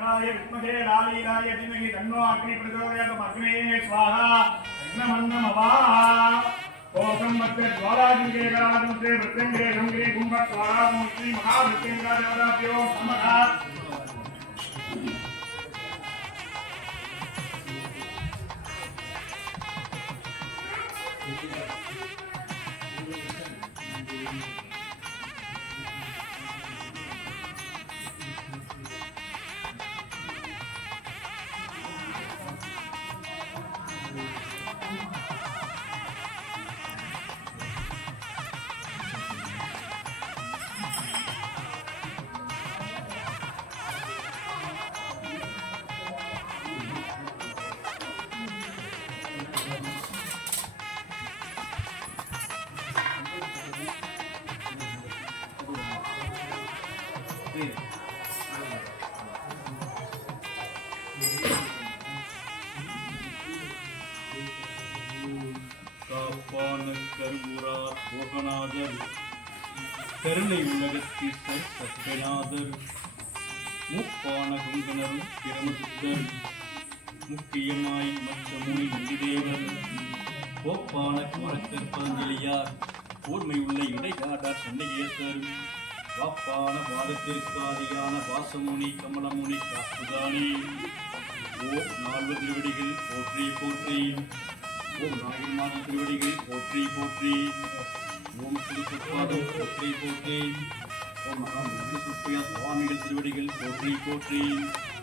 विद्महे लालीलाय धीमहि तन्नो अग्नि प्रचोदयात् अग्नेये स्वाहा अग्नमन्नमवा ओम मध्य ज्वालादिके कालादुते वृत्तंगे गंगे कुंभस्वाहा श्री महावृत्तिंगा देवताभ्यो नमः கருணை உலகத்தில் சத்யநாதர் முப்பான குங்கனரும் பிரமசுத்தர் முக்கியமாய் மற்ற முனி முனிதேவர் கோப்பான குமரக்கற்பஞ்சலியார் கூர்மை உள்ள இடைக்காடார் சண்டிகேசர் வாப்பான பாதத்திற்காதியான வாசமுனி கமலமுனி காப்புதானே ஓம் நால்வர் திருவடிகள் போற்றி போற்றி ஓம் நாயன்மார் திருவடிகள் போற்றி போற்றி ஓம் திருப்பாதம் போற்றி போற்றி ஓம் சுப்பியா சுவாமிகள் திருவடிகள் போற்றி போற்றி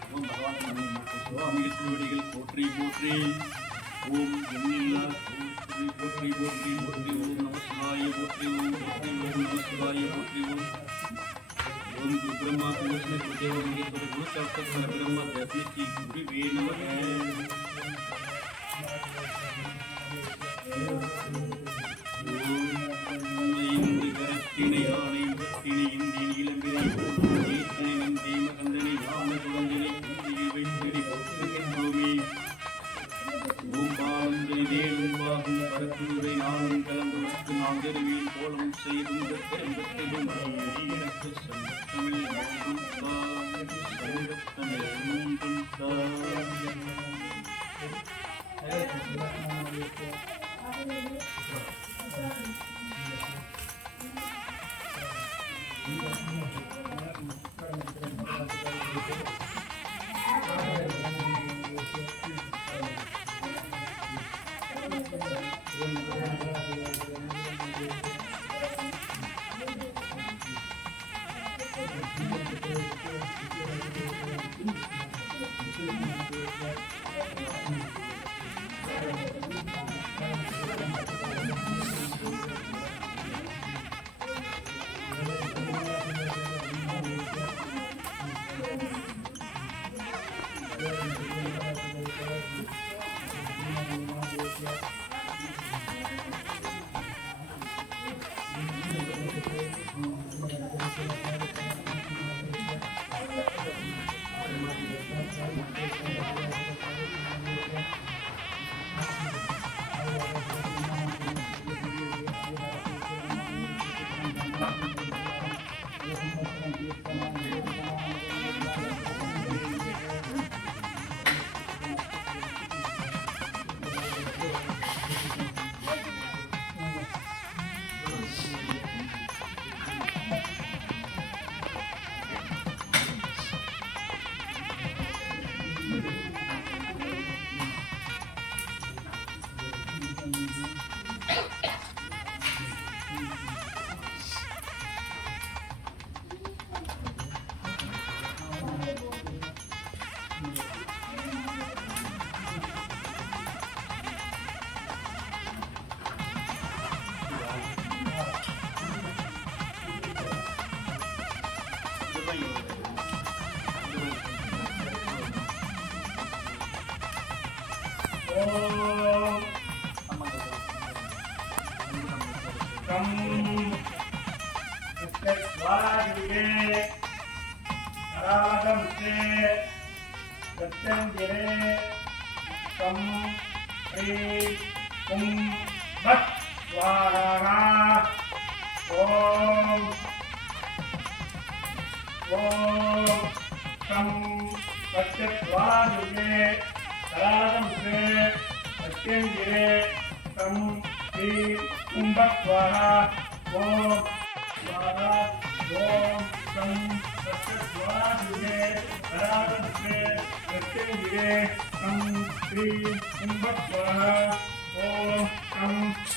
ஓம் பகவான் சுவாமிகள் திருவடிகள் போற்றி போற்றி ஓம் எண்ணில்லா போற்றி போற்றி போற்றி ஓம் நமசிவாய போற்றி ஓம் போற்றி ஓம் நமசிவாய போற்றி ஓம் ஓம் குரு பிரம்மா விஷ்ணு குருதேவ மகேஸ்வர குரு சாட்சாத் பரபிரம்ம தஸ்மைக்கு குருவே நமः யானை பத்தினை இந்தி நீலம்பிரை போற்றி நந்தி மகந்தனை யானை குழந்தையை குந்தியில் வைத்தடி போற்றுகின்றோமே பூம்பாலஞ்சலி தேடும் பாகும் பரக்குரை நானும் கலந்து வச்சு நான் தெருவில் கோலம் செய்தும் பெரும்பத்திலும் எனக்கு சங்கத்தமிழ் மூன்றும் சங்கத்தமிழ் மூன்றும் पश्यत्वादुर्गे करालकं श्रे सत्यङ्गिरे तं श्री कुम्भस्वाहा ॐ स्वाहा ॐ तं पश्यत्वादुर्गे करालकं श्रे सत्यङ्गिरे तं श्री कुम्भस्वाहा ॐ तं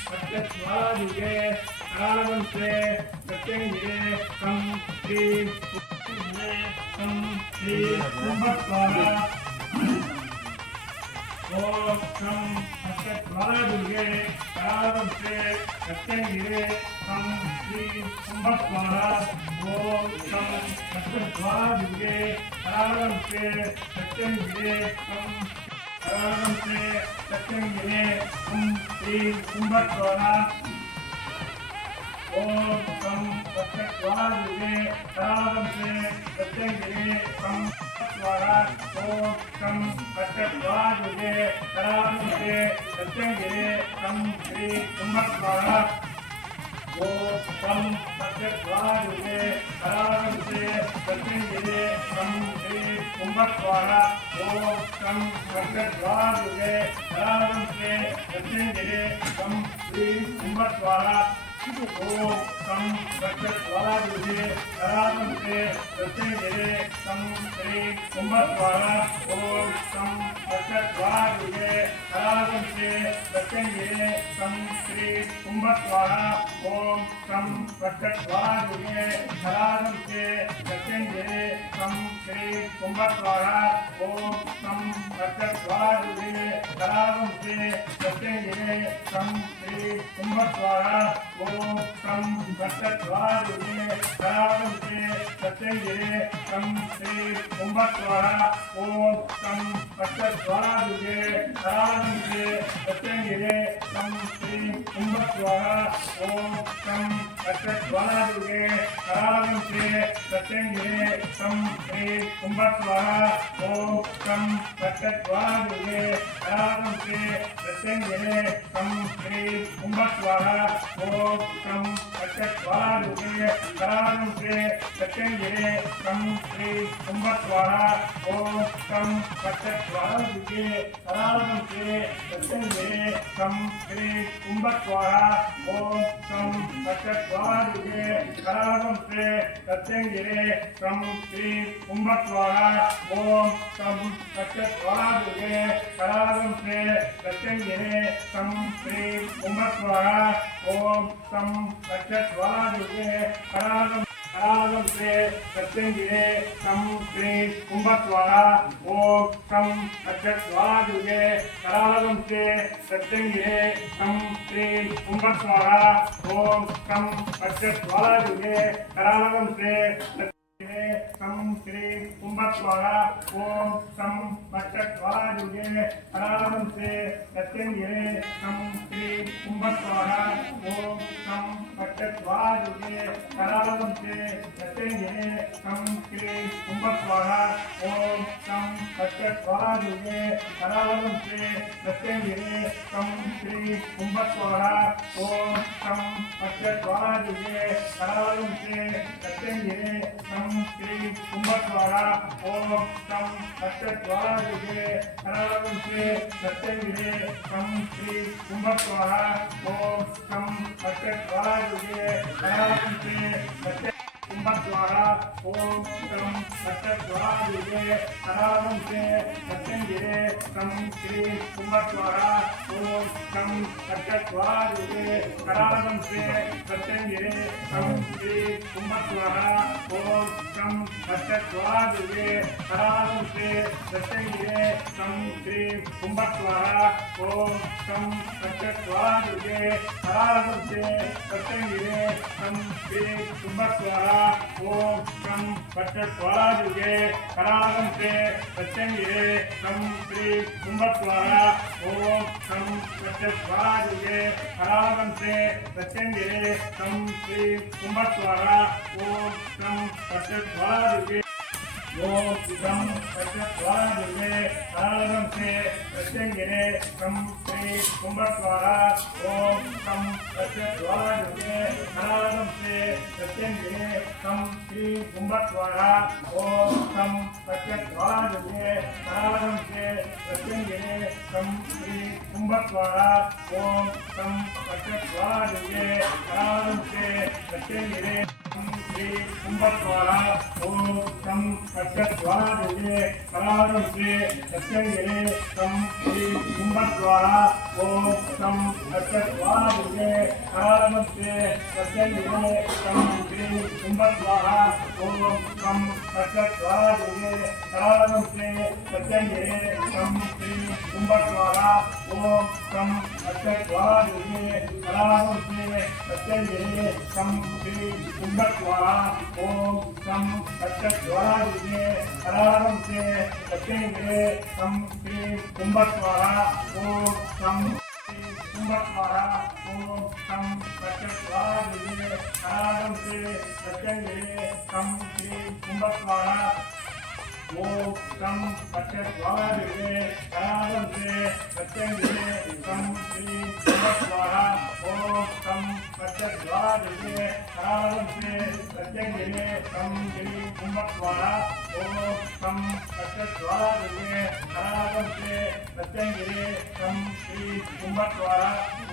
पश्यत्वादुर्गे करालकं श्रे सत्यङ्गिरे तं श्री कुम्भस्वाहा ओम शं हस्तद्वारादुर्गे करालकं श्रे सत्यङ्गिरे तं श्री कुम्भस्वाहा ओम शं हस्तद्वारादुर्गे करालकं श्रे सत्यङ्गिरे तं करालकं श्रे सत्यङ्गिरे तं श्री कुम्भस्वाहा ओम शं हस्तद्वारादुर्गे करालकं श्रे सत्यङ्गिरे तं स्वाहा ओम शं हस्तद्वारादुर्गे करालकं श्रे सत्यङ्गिरे तं श्री कुम्भस्वाहा ओम शं हस्तद्वारादुर्गे करालकं श्रे सत्यङ्गिरे तं श्री कुम्भस्वाहा ओम शं हस्तद्वारादुर्गे करालकं श्रे सत्यङ्गिरे तं श्री कुम्भस्वाहा ओम शं हस्तद्वारादुर्गे करालकं श्रे सत्यङ्गिरे तं श्री कुम्भस्वाहा ओम शं हस्तद्वारादुर्गे करालकं श्रे सत्यङ्गिरे तं श्री कुम्भस्वाहा ओम शं हस्तद्वारादुर्गे करालकं श्रे सत्यङ्गिरे तं श्री कुम्भस्वाहा ओम शं हस्तद्वारादुर्गे करालकं श्रे सत्यङ्गिरे तं श्री कुम्भस्वाहा ओम शं हस्तद्वारादुर्गे करालकं श्रे सत्यङ्गिरे तं श्री कुम्भस्वाहा ओम शं हस्तद्वारादुर्गे करालकं श्रे सत्यङ्गिरे तं श्री कुम्भस्वाहा ओम शं हस्तद्वारादुर्गे करालकं श्रे सत्यङ्गिरे तं श्री कुम्भस्वाहा ओम शं हस्तद्वारादुर्गे करालकं श्रे सत्यङ्गिरे तं श्री कुम्भस्वाहा ओम शं हस्तद्वारादुर्गे करालकं श्रे सत्यङ्गिरे तं श्री कुम्भस्वाहा ओम शं हस्तद्वारादुर्गे करालकं श्रे सत्यङ्गिरे तं श्री कुम्भस्वाहा ओम शं हस्तद्वारादुर्गे करालकं श्रे सत्यङ्गिरे तं श्री कुम्भस्वाहा ओम शं हस्तद्वारादुर्गे करालकं श्रे सत्यङ्गिरे तं श्री कुम्भस्वाहा ओम शं हस्तद्वारादुर्गे करालकं श्रे सत्यङ्गिरे तं श्री कुम्भस्वाहा ओम शं हस्तद्वारादुर्गे करालकं श्रे सत्यङ्गिरे तं श्री कुम्भस्वाहा ओम शं हस्तद्वारादुर्गे करालकं श्रे तं श्री कुम्भस्वाहा ओम शं हस्तद्वारादुर्गे करालकं श्रे सत्यङ्गिरे तं श्री कुम्भस्वाहा ओम शं हस्तद्वारादुर्गे करालकं श्रे सत्यङ्गिरे तं श्री कुम्भस्वाहा ओम शं हस्तद्वारादुर्गे करालकं श्रे सत्यङ्गिरे तं श्री कुम्भस्वाहा ओम शं हस्तद्वारादुर्गे करालकं श्रे सत्यङ्गिरे तं श्री कुम्भस्वाहा ओम शं हस्तद्वारादुर्गे करालकं श्रे सत्यङ्गिरे तं श्री कुम्भस्वाहा ओम शं हस्तद्वारादुर्गे करालकं श्रे कुम्भस्वाहा ओम शं हस्तद्वारादुर्गे करालकं श्रे सत्यङ्गिरे तं श्री कुम्भस्वाहा ओम शं हस्तद्वारादुर्गे करालकं श्रे सत्यङ्गिरे तं श्री कुम्भस्वाहा ओम शं हस्तद्वारादुर्गे करालकं श्रे सत्यङ्गिरे तं श्री कुम्भस्वाहा ओम शं हस्तद्वारादुर्गे करालकं श्रे सत्यङ्गिरे तं श्री कुम्भस्वाहा ओम शं हस्तद्वारादुर्गे करालकं श्रे सत्यङ्गिरे तं श्री कुम्भस्वाहा ओम शं हस्तद्वारादुर्गे करालकं श्रे सत्यङ्गिरे तं श्री कुम्भस्वाहा ओम शं हस्तद्वारादुर्गे ओम कम सत्यस्वादिवे आनंदं से प्रत्यंगिरे कम श्री कुंभस्वाहा ओम कम सत्यस्वादिवे आनंदं से प्रत्यंगिरे कम श्री कुंभस्वाहा ओम कम सत्यस्वादिवे आनंदं से प्रत्यंगिरे कम श्री कुंभस्वाहा ओम कम सत्यस्वादिवे आनंदं से प्रत्यंगिरे श्री कुंभस्वाहा ओम कम सत्यस्वादिवे आनंदं से प्रत्यंगिरे कम श्री कुंभस्वाहा ओम कम सत्यस्वादिवे आनंदं से प्रत्यंगिरे कम श्री कुंभस्वाहा ओम कम सत्यस्वादिवे आनंदं से प्रत्यंगिरे कम श्री कुंभस्वाहा ओम कम सत्यस्वादिवे आनंदं से प्रत्यंगिरे कम श्री कुंभस्वाहा ओम कम सत्यस्वादिवे आनंदं से प्रत्यंगिरे कम श्री कुंभस्वाहा ओम कम कुंभस्वाहा ओम कम सत्यस्वादिवे आनंदं से प्रत्यंगिरे कम श्री कुंभस्वाहा ओम कम सत्यस्वादिवे आनंदं से प्रत्यंगिरे कम श्री कुंभस्वाहा ओम कम सत्यस्वादिवे आनंदं से प्रत्यंगिरे कम श्री कुंभस्वाहा ओम कम सत्यस्वादिवे आनंदं से प्रत्यंगिरे कम श्री कुंभस्वाहा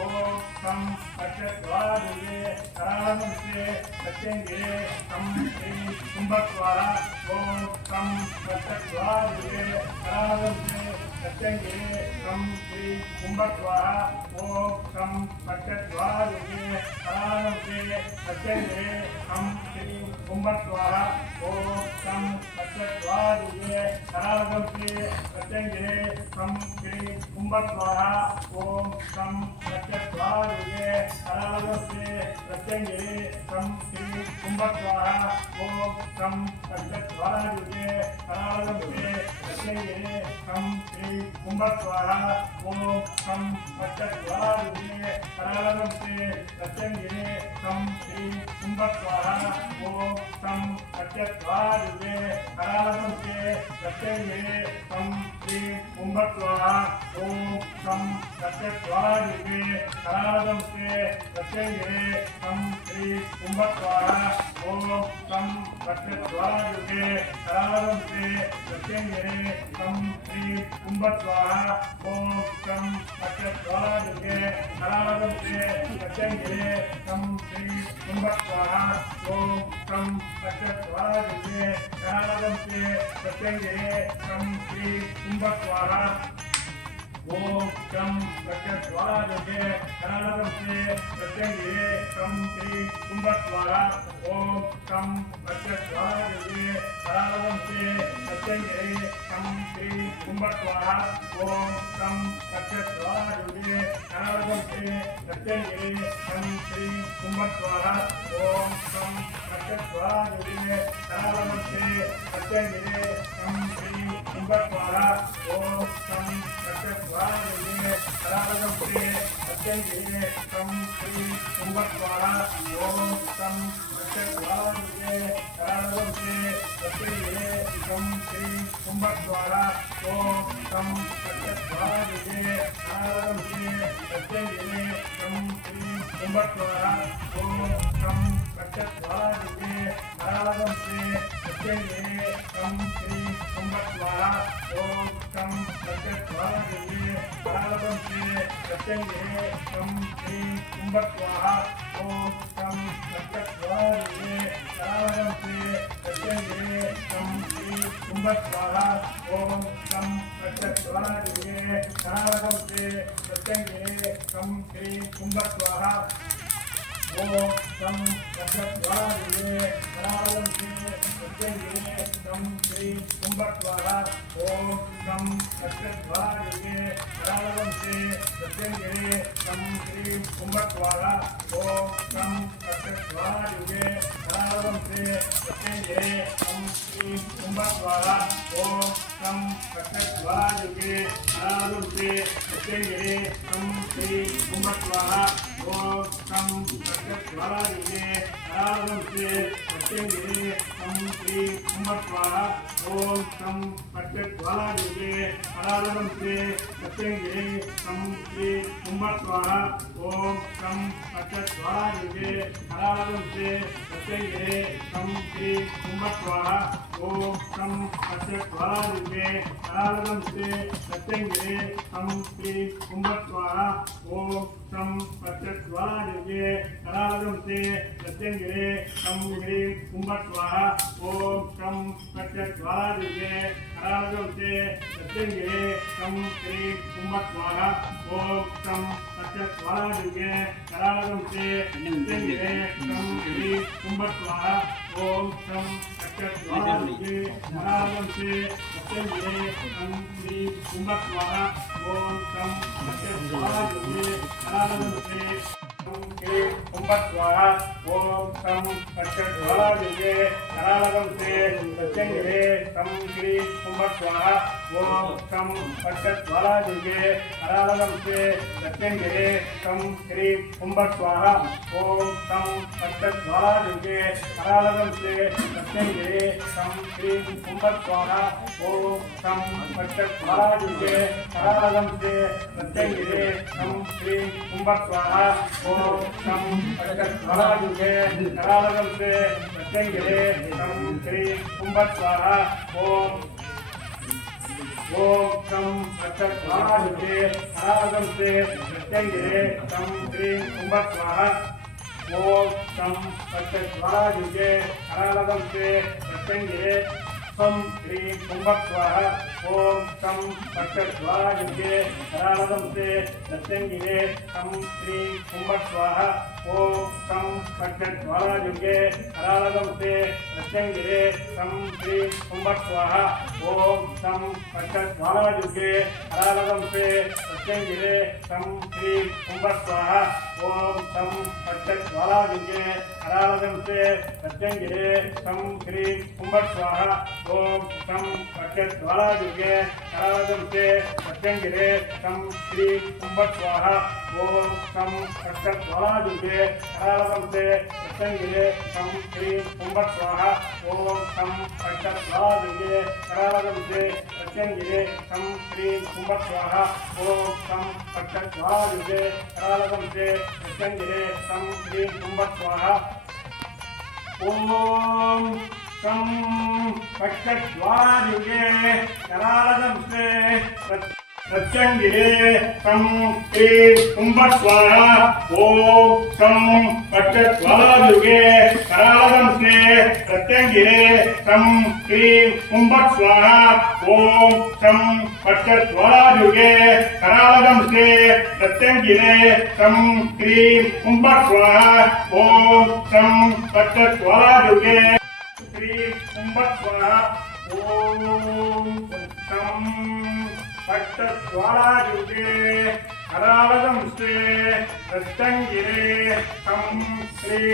ओम कम सत्यस्वादिवे आनंदं से प्रत्यंगिरे कम श्री कुंभस्वाहा ओम कम सत्यस्वादिवे आनंदं से प्रत्यंगिरे कम श्री कुंभस्वाहा ओम कम सत्यस्वादिवे आनंदं से प्रत्यंगिरे कम श्री कुंभस्वाहा ओम कम सत्यस्वादिवे आनंदं से प्रत्यंगिरे कम श्री कुंभस्वाहा ओम कम सत्यस्वादिवे आनंदं से प्रत्यंगिरे कम श्री कुंभस्वाहा ओम कम सत्यस्वादिवे आनंदं से प्रत्यंगिरे कम श्री कुंभस्वाहा ओम कम सत्यस्वादिवे आनंदं से प्रत्यंगिरे कम श्री कुंभस्वाहा ओम कम सत्यस्वादिवे आनंदं से प्रत्यंगिरे कम श्री कुंभस्वाहा ओम कम सत्यस्वादिवे आनंदं से प्रत्यंगिरे कम श्री कुंभस्वाहा ओम कम सत्यस्वादिवे आनंदं से प्रत्यंगिरे कम श्री कुंभस्वाहा ओम कम सत्यस्वादिवे आनंदं से प्रत्यंगिरे कम श्री कुंभस्वाहा ओम कम सत्यस्वादिवे आनंदं से प्रत्यंगिरे कम श्री कुंभस्वाहा ओम कम सत्यस्वादिवे आनंदं से प्रत्यंगिरे कम श्री कुंभस्वाहा ओम कम सत्यस्वादिवे आनंदं से प्रत्यंगिरे कम श्री कुंभस्वाहा ओम कम सत्यस्वादिवे आनंदं से प्रत्यंगिरे कम श्री कुंभस्वाहा ओम कम सत्यस्वादिवे आनंदं से प्रत्यंगिरे कम श्री कुंभस्वाहा ओम कम सत्यस्वादिवे आनंदं से प्रत्यंगिरे कम श्री कुंभस्वाहा ओम कम सत्यस्वादिवे आनंदं से प्रत्यंगिरे कम श्री कुंभस्वाहा ओम कम सत्यस्वादिवे आनंदं से प्रत्यंगिरे कम श्री कुंभस्वाहा ओम कम सत्यस्वादिवे आनंदं से प्रत्यंगिरे कम श्री कुंभस्वाहा ओम कम सत्यस्वादिवे आनंदं से प्रत्यंगिरे कम श्री कुंभस्वाहा ओम कम सत्यस्वादिवे आनंदं से प्रत्यंगिरे कम श्री कुंभस्वाहा ओम कम सत्यस्वादिवे आनंदं से प्रत्यंगिरे कम श्री कुंभस्वाहा ओम कम सत्यस्वादिवे आनंदं से प्रत्यंगिरे कम श्री कुंभस्वाहा ओम कम सत्यस्वादिवे आनंदं से प्रत्यंगिरे कम श्री कुंभस्वाहा ओम कम सत्यस्वादिवे आनंदं से प्रत्यंगिरे कम श्री कुंभस्वाहा ओम कम सत्यस्वादिवे आनंदं से प्रत्यंगिरे कम श्री कुंभस्वाहा ओम कम सत्यस्वादिवे आनंदं से सत्यंगिरे तं श्री कुंभस्वाहा ओम तं पट्टज्वालायुगे करालगं श्री सत्यंगिरे तं श्री कुंभस्वाहा ओम तं पट्टज्वालायुगे करालगं श्री सत्यंगिरे तं श्री कुंभस्वाहा ओम तं पट्टज्वालायुगे करालगं श्री सत्यंगिरे तं श्री कुंभस्वाहा ओम तं पट्टज्वालायुगे करालगं श्री सत्यंगिरे तं श्री कुंभस्वाहा ओम तं पट्टज्वालायुगे करालगं श्री सत्यंगिरे तं श्री कुंभस्वाहा ओम तं पट्टज्वालायुगे करालगं श्री सत्यंगिरे तं श्री कुंभस्वाहा ओम तं पट्टज्वालायुगे करालगं श्री सत्यंगिरे तं श्री कुंभस्वाहा ओम तं पट्टज्वालायुगे करालगं श्री कुंभस्वाहा ओम तं पट्टज्वालायुगे करालगं श्री सत्यंगिरे तं श्री कुंभस्वाहा ओम तं पट्टज्वालायुगे करालगं श्री सत्यंगिरे तं श्री कुंभस्वाहा ओम तं पट्टज्वालायुगे करालगं श्री सत्यंगिरे तं श्री कुंभस्वाहा ओम तं पट्टज्वालायुगे करालगं श्री सत्यंगिरे तं श्री कुंभस्वाहा ओम तं पट्टज्वालायुगे करालगं श्री सत्यंगिरे तं श्री कुंभस्वाहा ओम तं पट्टज्वालायुगे करालगं श्री सत्यंगिरे तं श्री कुंभस्वाहा ओम तं पट्टज्वालायुगे करालगं श्री सत्यंगिरे तं श्री कुंभस्वाहा ओम तं पट्टज्वालायुगे करालगं श्री सत्यंगिरे तं श्री कुंभस्वाहा ओम तं पट्टज्वालायुगे करालगं श्री सत्यंगिरे तं श्री कुंभस्वाहा ओम तं पट्टज्वालायुगे करालगं श्री सत्यंगिरे तं श्री कुंभस्वाहा ओम तं पट्टज्वालायुगे करालगं श्री सत्यंगिरे तं श्री कुंभस्वाहा ओम तं पट्टज्वालायुगे करालगं श्री सत्यंगिरे तं श्री कुंभस्वाहा ओम तं पट्टज्वालायुगे करालगं श्री सत्यंगिरे तं श्री कुंभस्वाहा ओम तं पट्टज्वालायुगे करालगं श्री सत्यंगिरे तं श्री कुंभस्वाहा ओम तं पट्टज्वालायुगे करालगं श्री सत्यंगिरे तं श्री कुंभस्वाहा ओम तं पट्टज्वालायुगे करालगं श्री सत्यंगिरे तं श्री कुंभस्वाहा ओम तं पट्टज्वालायुगे करालगं श्री सत्यंगिरे तं श्री कुंभस्वाहा ओम तं पट्टज्वालायुगे करालगं श्री सत्यंगिरे तं श्री कुंभस्वाहा ओम तं पट्टज्वालायुगे श्री कुंभस्वाहा ओम तं पट्टज्वालायुगे करालगं श्री सत्यंगिरे तं श्री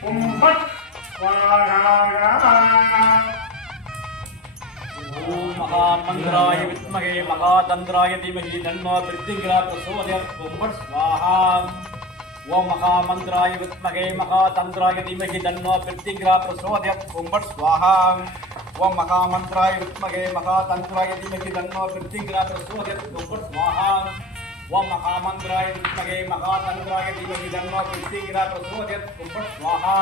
कुंभस्वाहा ओम महामंद्राय विद्महे महातंद्राय धीमहि तन्नो मृत्युंजयाय प्रचोदयात् कुंभस्वाहा ओम महामंद्राय विद्महे महातंद्राय धीमहि तन्नो मृत्युंजयाय प्रचोदयात् कुंभस्वाहा ओम महामंद्राय विद्महे महातंद्राय धीमहि तन्नो मृत्युंजयाय प्रचोदयात् कुंभस्वाहा ओम महामंद्राय विद्महे महातंद्राय धीमहि तन्नो मृत्युंजयाय प्रचोदयात् कुंभस्वाहा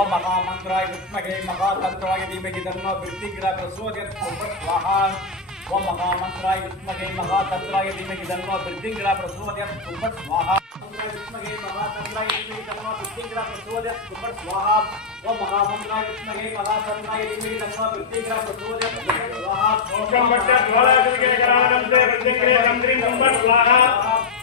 ओम महामंद्राय विद्महे महातंद्राय धीमहि तन्नो मृत्युंजयाय प्रचोदयात् कुंभस्वाहा ओम महामंद्राय विद्महे महातंद्राय धीमहि तन्नो मृत्युंजयाय प्रचोदयात् कुंभस्वाहा विद्महे महातंद्राय धीमहि तन्नो मृत्युंजयाय प्रचोदयात् कुंभस्वाहा ओम महामंद्राय विद्महे महातंद्राय धीमहि तन्नो मृत्युंजयाय प्रचोदयात् कुंभस्वाहा ओम तं पट्टज्वालायुगे करालगं श्री सत्यंगिरे तं श्री कुंभस्वाहा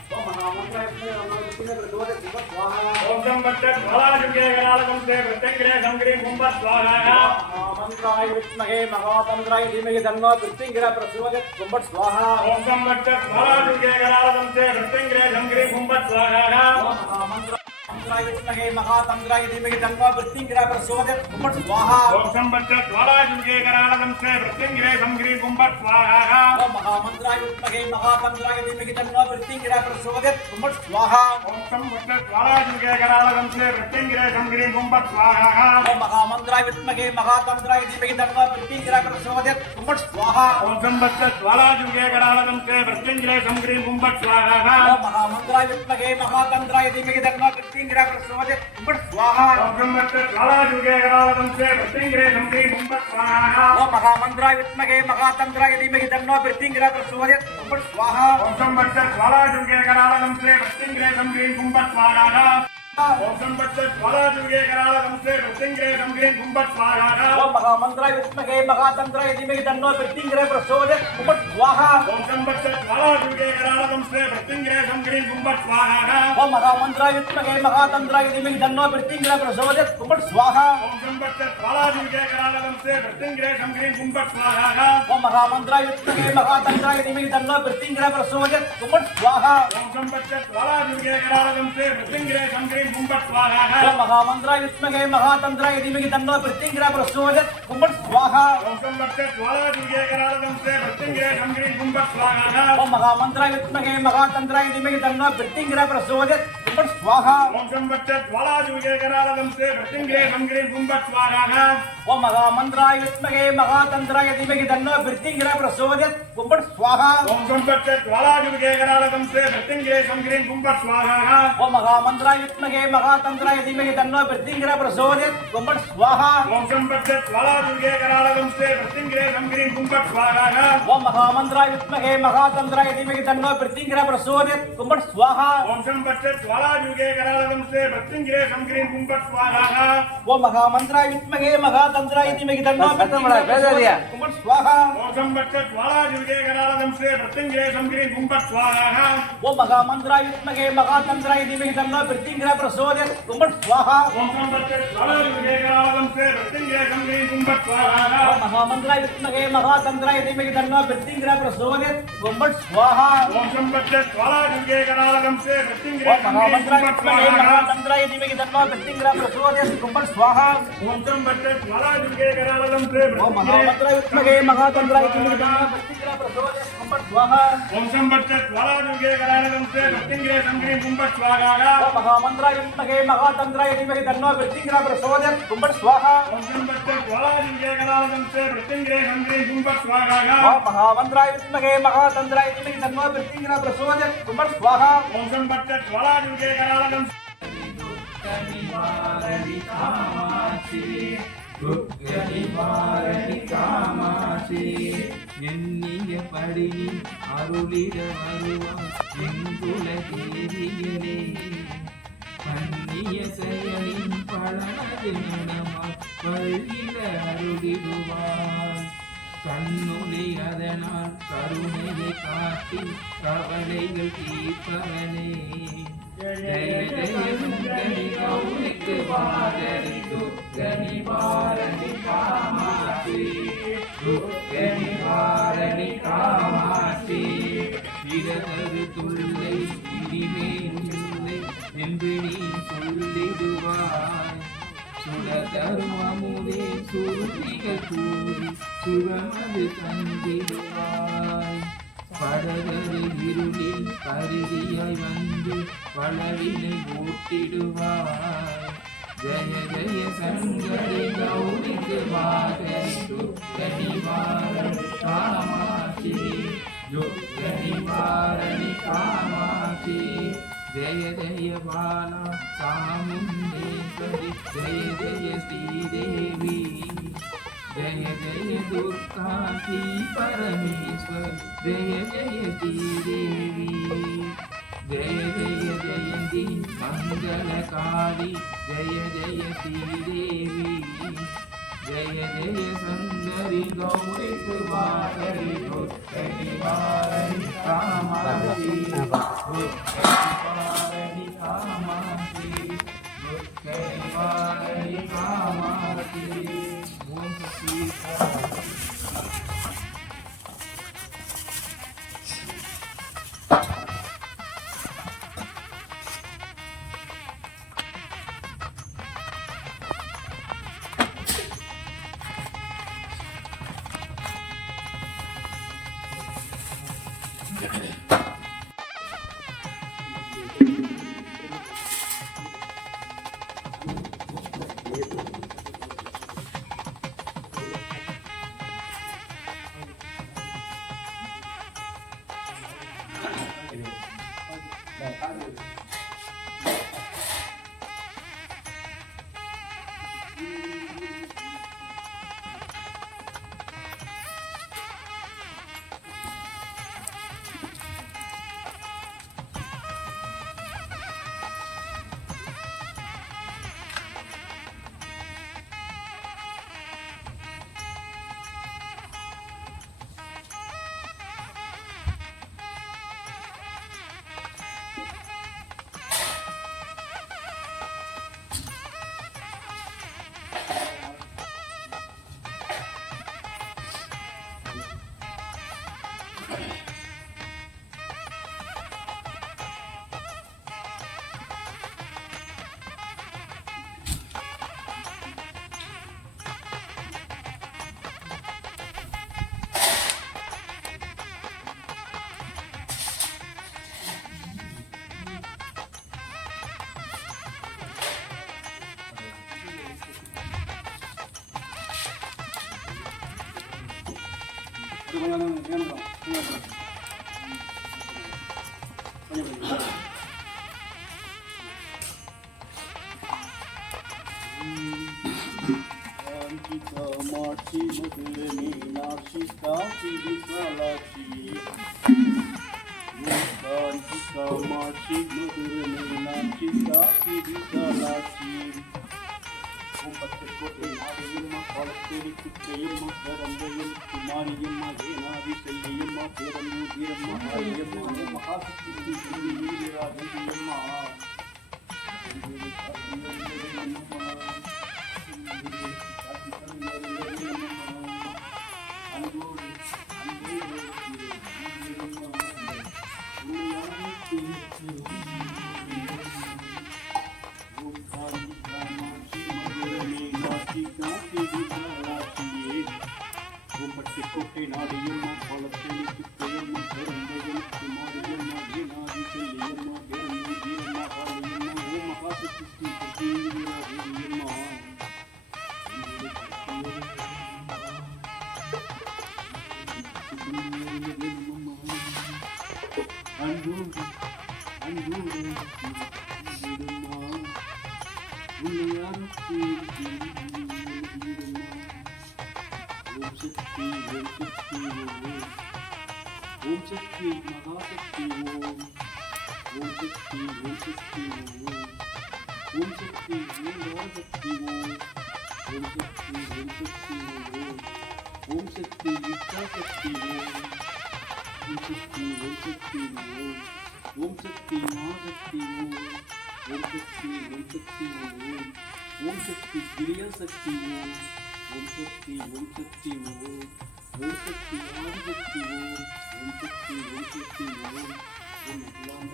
ओम महामंद्राय विद्महे महातंद्राय प्रचोदयात् कुंभस्वाहा ओम तं पट्टज्वालायुगे करालगं श्री सत्यंगिरे तं श्री कुंभस्वाहा महामंद्राय विद्महे महातंद्राय धीमहि तन्नो मृत्युंजयाय प्रचोदयात् कुंभस्वाहा ओम तं पट्टज्वालायुगे करालगं श्री सत्यंगिरे तं श्री कुंभस्वाहा महामंद्राय विद्महे महातंद्राय धीमहि तन्नो मृत्युंजयाय प्रचोदयात् कुंभस्वाहा ओम तं पट्टज्वालायुगे करालगं श्री सत्यंगिरे तं श्री कुंभस्वाहा महामंत्राय विद्महे महातंत्राय धीमहि तन्नो मृत्युंजय प्रचोदयात् ओम स्वाहा ओम सं वट्ट ज्वालाजुगे करालदं से मृत्युंजय संग्रीं गुं फट् स्वाहा ओम महामंत्राय विद्महे महातंत्राय धीमहि तन्नो मृत्युंजय प्रचोदयात् ओम स्वाहा ओम सं वट्ट ज्वालाजुगे करालदं से मृत्युंजय संग्रीं गुं फट् स्वाहा ओम महामंत्राय विद्महे महातंत्राय धीमहि तन्नो मृत्युंजय प्रचोदयात् ओम स्वाहा ओम सं वट्ट ज्वालाजुगे करालदं से मृत्युंजय संग्रीं गुं फट् स्वाहा ओम महामंत्राय विद्महे महातंत्राय धीमहि तन्नो मृत्युंजय प्रचोदयात् ओम स्वाहा ओम सं वट्ट ज्वालाजुगे करालदं से मृत्युंजय संग्रीं गुं फट् स्वाहा ओम सं वट्ट ज्वालाजुगे करालदं से मृत्युंजय संग्रीं गुं फट् स्वाहा ओम महामंत्राय विद्महे महातंत्राय धीमहि तन्नो मृत्युंजय प्रचोदयात् ओम स्वाहा ओम सं वट्ट ज्वालाजुगे करालदं से मृत्युंजय संग्रीं गुं फट् स्वाहा ओम महामंत्राय विद्महे महातंत्राय धीमहि तन्नो मृत्युंजय प्रचोदयात् ओम स्वाहा ओम सं वट्ट ज्वालाजुगे करालदं से मृत्युंजय संग्रीं गुं फट् स्वाहा ओम महामंत्राय विद्महे महातंत्राय धीमहि तन्नो मृत्युंजय प्रचोदयात् ओम स्वाहा ओम सं वट्ट ज्वालाजुगे करालदं से मृत्युंजय संग्रीं गुं फट् स्वाहा ओम महामंत्राय विद्महे महातंत्राय धीमहि तन्नो मृत्युंजय प्रचोदयात् ओम स्वाहा ओम सं वट्ट ज्वालाजुगे करालदं से मृत्युंजय संग्रीं गुं फट् स्वाहा ओम महामंत्राय विद्महे महातंत्राय धीमहि तन्नो मृत्युंजय प्रचोदयात् ओम स्वाहा ओम सं वट्ट ज्वालाजुगे करालदं से मृत्युंजय संग्रीं गुं फट् स्वाहा ओम महामंत्राय विद्महे महातंत्राय धीमहि तन्नो मृत्युंजय प्रचोदयात् ओम स्वाहा ओम सं वट्ट ज्वालाजुगे करालदं से मृत्युंजय संग्रीं गुं फट् स्वाहा ओम महामंत्राय विद्महे महातंत्राय धीमहि तन्नो मृत्युंजय प्रचोदयात् ओम स्वाहा ओम सं वट्ट ज्वालाजुगे करालदं से मृत्युंजय संग्रीं गुं फट् स्वाहा ओम महामंत्राय विद्महे महातंत्राय धीमहि तन्नो मृत्युंजय प्रचोदयात् ओम स्वाहा ओम सं वट्ट ज्वालाजुगे करालदं से मृत्युंजय संग्रीं गुं फट् स्वाहा ओम महामंत्राय विद्महे महातंत्राय धीमहि तन्नो मृत्युंजय प्रचोदयात् ओम स्वाहा ओम सं वट्ट ज्वालाजुगे करालदं से मृत्युंजय संग्रीं गुं फट् स्वाहा ओम महामंत्राय विद्महे महातंत्राय धीमहि तन्नो मृत्युंजय प्रचोदयात् ओम स्वाहा ओम सं वट्ट ज्वालाजुगे करालदं से मृत्युंजय संग्रीं गुं फट् स्वाहा ओम महामंत्राय विद्महे महातंत्राय धीमहि तन्नो मृत्युंजय प्रचोदयात् ओम स्वाहा ओम सं वट्ट ज्वालाजुगे करालदं से मृत्युंजय ओम संग्रीं महामंत्राय गुं फट् विद्महे स्वाहा महातंत्राय धीमहि तन्नो मृत्युंजय प्रचोदयात् ओम स्वाहा ओम सं वट्ट ज्वालाजुगे करालदं से ओम महामंत्राय विद्महे महातंत्राय धीमहि तन्नो मृत्युंजय प्रचोदयात् ओम स्वाहा ओम सं वट्ट ज्वालाजुगे करालदं से मृत्युंजय संग्रीं गुं फट् स्वाहा ओम महामंत्राय विद्महे महातंत्राय धीमहि तन्नो मृत्युंजय प्रचोदयात् ओम स्वाहा ओम सं वट्ट ज्वालाजुगे करालदं से मृत्युंजय संग्रीं गुं फट् स्वाहा ओम महामंत्राय विद्महे महातंत्राय धीमहि तन्नो मृत्युंजय प्रचोदयात् ओम स्वाहा ओम सं वट्ट ज्वालाजुगे करालदं எண்ணியபடி அருளிட வருவார் எங்குலகேரிகளே கண்ணிய செயலின் பலனது நடமாய் பல்கிட அருளிடுவார் கண்ணுளி அதனால் கருணையை காட்டி கவலைகள் தீர்ப்பவனே ஜெய ஜெய சுந்தரி கௌரிக்கு வாரதி துர்கனி வாரணி காமாட்சி துர்கனி வாரணி காமாட்சி இடதரு துள்ளை இனிமேல் என்று நீ சொல்லிடுவாய் சுடதருவமுதே சுருதிகள் கூறி சுரமது தந்திடுவாய் படகரு இருளில் கருதியாய் வந்து பலவினை ஓட்டிடுவாய் ஜெய ஜெய சங்கரி கௌரிக்கு மாதரி துர்கனி வாரணி காமாட்சி துர்கனி வாரணி காமாட்சி ஜெய ஜெய பாலா சாமுண்டேஸ்வரி ஜெய ஜெய ஸ்ரீதேவி जय जय दुर्गा की परमेश्वर जय जय श्रीदेवी जय जय जयंती मंगलकारी जय जय श्रीदेवी जय जय सुंदरी गौरी कुमारी दुर्गति वारणी कामाक्षी दुर्गति वारणी कामाक्षी दुर्गति वारणी कामाक्षी ओम श्री காமாட்சி மதுரை மீனாட்சி காசி விசாலாட்சி காமாட்சி மதுரை மீனாட்சி காசி விசாலாட்சி கோட்டை நாடையம்மா பாலத்தேடி குற்றையம்மா கரந்தையும் குமாரியம்மா ஏனாதி செல்வியம்மா பேரம்மு வீரம்மா ஆரியம்மா மகாசக்தி வீரராஜம்மா கோட்டை நாடியம்மா பாலத்தேடி குற்றையம்மா கரந்தையும் குமாரியம்மா ஏனாதி செல்வியம்மா பேரம்மு வீரம்மா ஆரியம்மா மகாசக்தி வீரராஜம்மா ஓம் சக்தி மகாசக்தி ஓம் ஓம் சக்தி ஓம் சக்தி மகாசக்தி ஓம் ஓம் சக்தி ஓம் சக்தி வித்யாசக்தி ஓம் ஓம் சக்தி ஓம் சக்தி மகாசக்தி ஓம் ஓம் சக்தி ஓம் சக்தி கிரியாசக்தி ஓம் ஓம் சக்தி ஓம் சக்தி ஆதிசக்தி ஓம் ஓம் சக்தி ஓம் எல்லாம்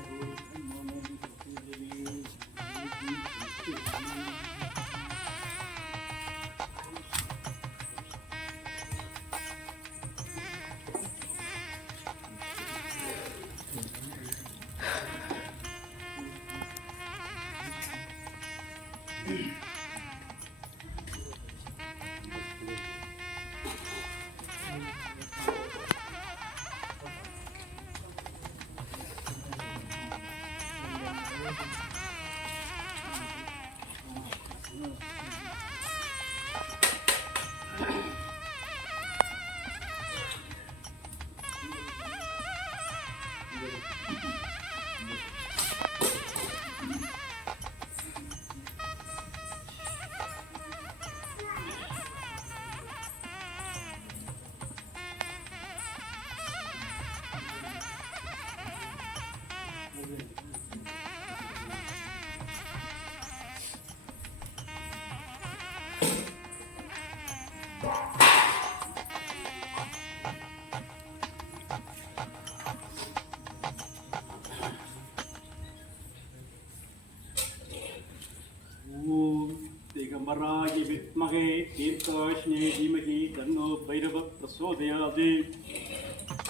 दिगंबराय विद्महे तीर्थवासिने धीमहि तन्नो भैरवः प्रचोदयात्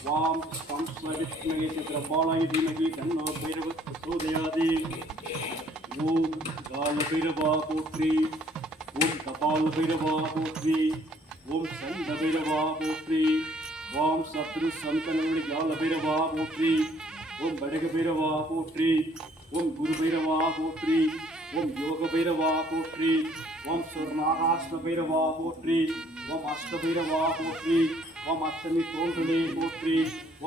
वाम संस्मृतिमहे चित्रपालाय धीमहि तन्नो भैरवः प्रचोदयाति ओम काल भैरवा पोत्री ओम कपाल भैरवा पोत्री ओम संद भैरवा पोत्री ओम शत्रु संतनवि जाल भैरवा पोत्री ओम बड़ग भैरवा पोत्री ओम गुरु भैरवा पोत्री ओम योग भैरवा पोत्री ओम स्वर्णाष्ट भैरवा पोत्री ओम अष्ट भैरवा पोत्री ओम अष्टमी तोंगले पोत्री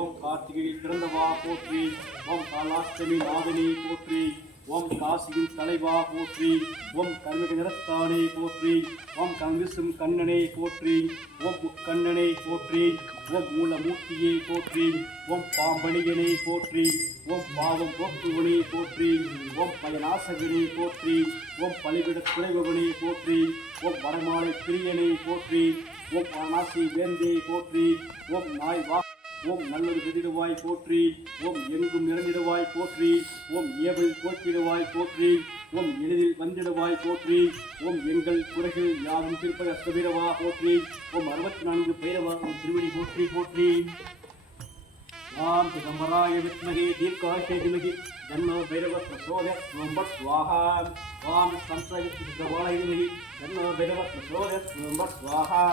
ओम कार्तिके पिறந்தவா पोत्री ओम कालाष्टमी नागनी पोत्री ओम कासिயின் தலைவா போற்றி ஓம் கல்விக்கு நிறத்தானே போற்றி ஓம் கங்கிசும் கண்ணனே போற்றி ஓம் முக்கண்ணனே போற்றி ஓம் மூலமூர்த்தியே போற்றி ஓம் பாம்பணியனே போற்றி ஓம் பாவம் போக்குவனே போற்றி ஓம் பயநாசகனே போற்றி ஓம் பலிவிட குறைபவனே போற்றி ஓம் வடமாலை பிரியனே போற்றி ஓம் அனாசி வேந்தே போற்றி ஓம் நாய் வா ஓம் நல்லொரு பெரிடுவாய் போற்றி ஓம் எங்கும் நிறைந்திடுவாய் போற்றி ஓம் ஏவல் போற்றிடுவாய் போற்றி ஓம் எளிதில் வந்திடுவாய் போற்றி ஓம் எங்கள் குறைகள் யாரும் திருப்பதி அஷ்டபீரவா போற்றி ஓம் 64 பைரவா ஓம் திருவடி போற்றி போற்றி ஓம் திகம்பராய வித்மகே தீர்க்காய திமகி தன்னோ பைரவ பிரசோதயாத் ஓம் பட் ஸ்வாஹா ஓம் சம்சய திகவாய திமகி தன்னோ பைரவ பிரசோதயாத் ஓம் பட் ஸ்வாஹா